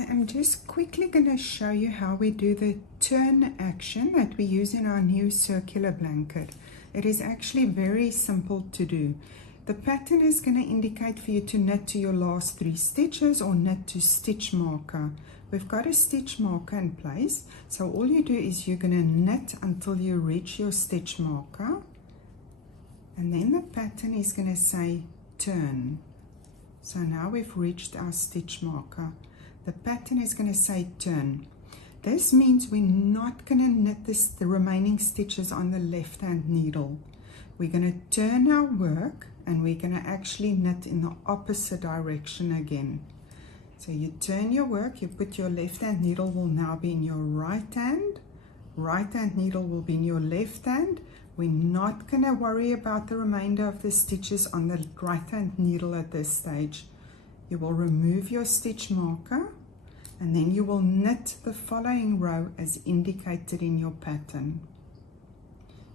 I am just quickly going to show you how we do the turn action that we use in our new circular blanket. It is actually very simple to do. The pattern is going to indicate for you to knit to your last 3 stitches or knit to stitch marker. We've got a stitch marker in place, so all you do is you're going to knit until you reach your stitch marker, and then the pattern is going to say turn. So now we've reached our stitch marker. The pattern is going to say turn. This means we're not going to knit the remaining stitches on the left hand needle. We're going to turn our work and we're going to actually knit in the opposite direction again. So you turn your work, you put your left hand needle will now be in your right hand needle will be in your left hand. We're not going to worry about the remainder of the stitches on the right hand needle at this stage. You will remove your stitch marker and then you will knit the following row as indicated in your pattern.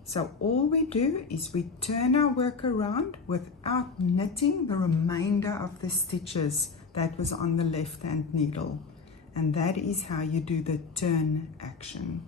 So all we do is we turn our work around without knitting the remainder of the stitches that was on the left hand needle. And that is how you do the turn action.